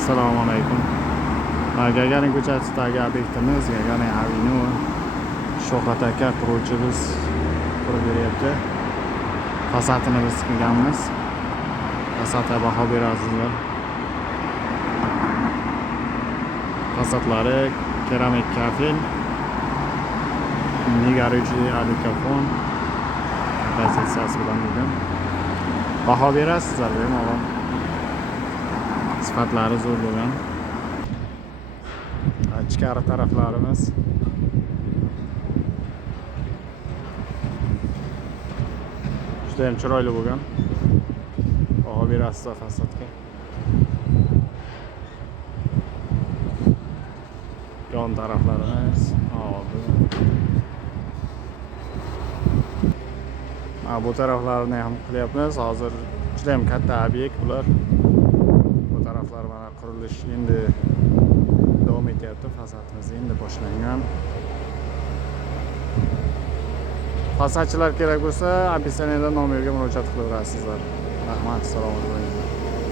Assalomu alaykum. Gagarin ko'chasidagi obyektimiz Gagarin Avenue. Sho'xat aka quruvchimiz qurib beryapti. Fasadini biz qilganmiz. Fasadga baho berasizlar. Fasadlari keramik kafel, nigaruvchi alikafon pozitsiyasi bilan bo'lgan. Baho berasizlar, bemalol. Sifatlari zo'r bo'lgan. Ichkari taraflarimiz juda ham chiroyli bo'lgan. Baho berasizlar fasadga. Yon taraflarimiz oldi. Bu taraflarni ham qilyapmiz. Hozir juda ham katta obyekt bular. Bu taraflar mana qurilish endi davom etyapti. Fasadimiz endi boshlangan. Fasadchilar kerak bo'lsa, opsiyaniyada nomerga murojaat qilaverasizlar. Rahmat, assalomu alaykum.